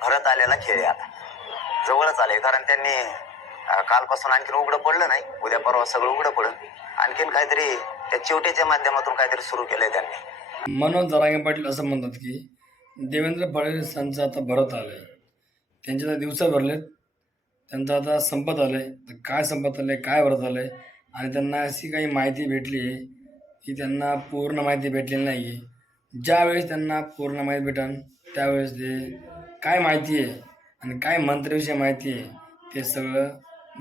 भरत आलेला खेळ आहे आता. जवळच आले कारण त्यांनी कालपासून आणखीन उघडं पडलं नाही. उद्या परवा सगळं उघडं पडलं. आणखीन काहीतरी त्या चिवटेच्या माध्यमातून काहीतरी सुरू केलंय त्यांनी. मनोज जरांगे पाटील असं म्हणतात की देवेंद्र फडणवीसांचं आता भरत आलंय. त्यांचे आता दिवस भरलेत. त्यांचं आता संपत आलंय. तर काय संपत आलंय काय भरत आलंय? आणि त्यांना अशी काही माहिती भेटली आहे की त्यांना पूर्ण माहिती भेटलेली नाही आहे ज्यावेळेस त्यांना पूर्ण माहिती भेटन त्यावेळेस ते काय माहिती आहे? आणि काय मंत्र्याविषयी माहिती आहे? ते सगळं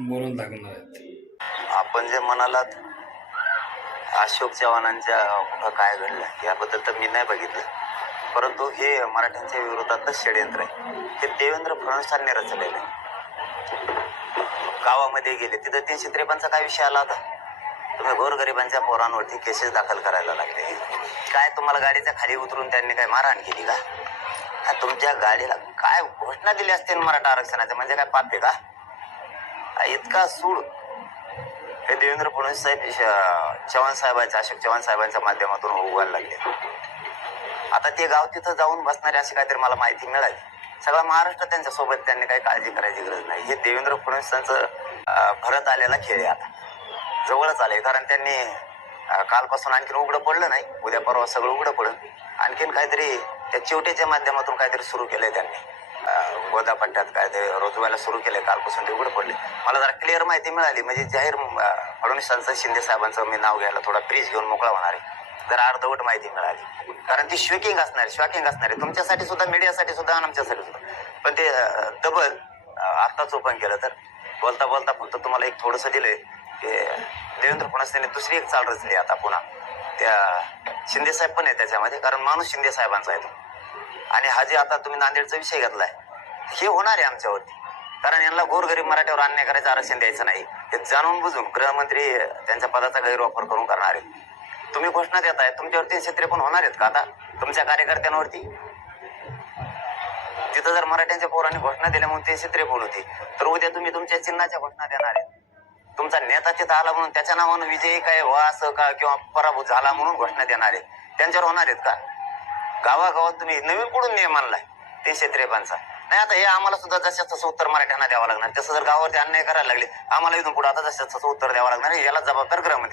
बोलून दाखवणार आहेत आपण जे म्हणालात अशोक चव्हाणांच्या कुठं काय घडलं याबद्दल तर मी नाही बघितलं. परंतु हे मराठ्यांच्या विरोधातलं षडयंत्र आहे. हे देवेंद्र फडणवीसांनी रचलेलं आहे. गावामध्ये गेले तिथं तीनशे त्रेपन्नचा काय विषय आला होता? तुम्ही गोरगरिबांच्या पोरांवरती केसेस दाखल करायला लागले. काय तुम्हाला गाडीच्या खाली उतरून त्यांनी काय मारहाण केली का? तुमच्या गाडीला काय घोषणा दिली असते मराठा आरक्षणाच्या म्हणजे काय पापे का? इतका सूड. हे देवेंद्र फडणवीस साहेब चव्हाण साहेबांच्या अशोक चव्हाण साहेबांच्या माध्यमातून उगायला लागले. आता ते गाव तिथं जाऊन बसणारे अशी काहीतरी मला माहिती मिळाली. सगळा महाराष्ट्र त्यांच्यासोबत त्यांनी काही काळजी करायची गरज नाही. हे देवेंद्र फडणवीसांचं भरत आलेला खेळ आहे आता. जवळच आले कारण त्यांनी कालपासून आणखीन उघडं पडलं नाही. उद्या परवा सगळं उघडं पडलं. आणखीन काहीतरी त्या चिवटेच्या माध्यमातून काहीतरी सुरू केलंय त्यांनी. गोदा गोदापट्ट्यात काय ते रोजवायला सुरू केले कालपासून ते उघड पडले मला जरा क्लिअर माहिती मिळाली म्हणजे जाहीर फडणवीसांचं शिंदे साहेबांचं मी नाव घ्यायला थोडा प्लीज घेऊन मोकळा होणार आहे. जरा अर्धवट माहिती मिळाली. कारण ती श्वेकिंग असणार शॉकिंग असणार आहे. तुमच्यासाठी सुद्धा मीडियासाठी सुद्धा आणि आमच्यासाठी सुद्धा. पण ते डबल आत्ताच ओपन केलं तर. बोलता बोलता फक्त तुम्हाला एक थोडंसं दिलंय की देवेंद्र फडणवीस दुसरी एक चाल रचली आता पुन्हा. त्या शिंदे साहेब पण आहे त्याच्यामध्ये कारण माणूस शिंदे साहेबांचा आहे तो. आणि हा जे आता तुम्ही नांदेडचा विषय घेतलाय हे होणार आहे आमच्यावरती. कारण यांना गोरगरीब मराठ्यावर अन्याय करायचं आरक्षण द्यायचं नाही. हे जाणून बुजून गृहमंत्री त्यांच्या पदाचा गैरवापर करून करणार आहेत. तुम्ही घोषणा देत आहे तुमच्यावरती तीनशे त्रेपन्न होणार आहेत का आता? तुमच्या कार्यकर्त्यांवरती? तिथं जर मराठ्यांच्या पोरांनी घोषणा दिल्या म्हणून तीनशे त्रेपन्न होती तर उद्या तुम्ही तुमच्या चिन्हाच्या घोषणा देणार आहेत. तुमचा नेता तिथं आला म्हणून त्याच्या नावानं विजयी काय व्हा असं का किंवा पराभूत झाला म्हणून घोषणा देणार? आहे त्यांच्यावर होणार आहेत का? गावागावात तुम्ही नवीन कुठून नियम आणलाय? तीनशे त्रेपन्नचा नाही आता हे आम्हाला सुद्धा जसं तसं उत्तर मराठ्यांना द्यावं लागणार तसं जर गावावरती अन्याय करायला लागले आम्हाला इथून पुढे आता जसं तसं उत्तर द्यावं लागणार याला जबाबदार गृहमंत्री